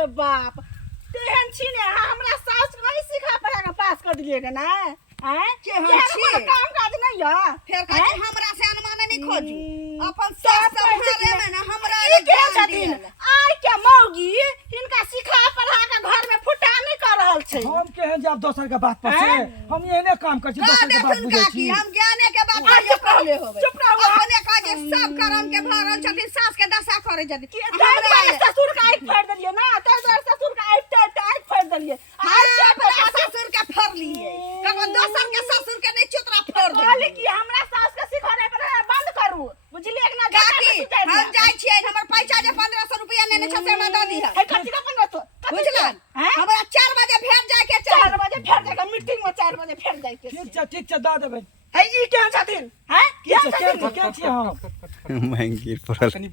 रे बाप तेहन छी ने हमरा सास के नहीं सिखा पड़ा के पास कर दिएगा ना हैं के हम छी काम काज नहीं है फिर कहे हमरा से अनुमान नहीं खोजू अपन सास संभाले में ना हमरा ई के छथिन आइ के मौगी इनका सिखा पढ़ा के घर में फुटा नहीं कर रहल छै हम केहन जाब दोसर के बात पर से हम एने काम कर छी दोसर के बात बुझै छी हम ज्ञाने के बात ये कहले होबे चुप रहो अपने काजे सब कर्म के भरल छथिन सास के दशा करे छथिन हमरा ससुर का आँख फाड़ दिए ना तेरे द्वारा ससुर का आँख फाड़ दिए ससुर के फोड़ लिए कब दोसर के ससुर के नहीं चुतरा फोड़ दे कहली कि हमरा सास के सिखाने पर बंद करू बुझलिए कि ना काकी हम जाय छियै हमर पैसा जे 1500 रुपया लेने छ से हमरा द दी है कथि का 1500 बुझलन हमरा 4 बजे भेट जाय के 4 बजे फेर जाके मीटिंग में 4 बजे फेर जाय के ठीक छै द देबै है ई केहन छथिन हैं के छी हम महंगी पड़ल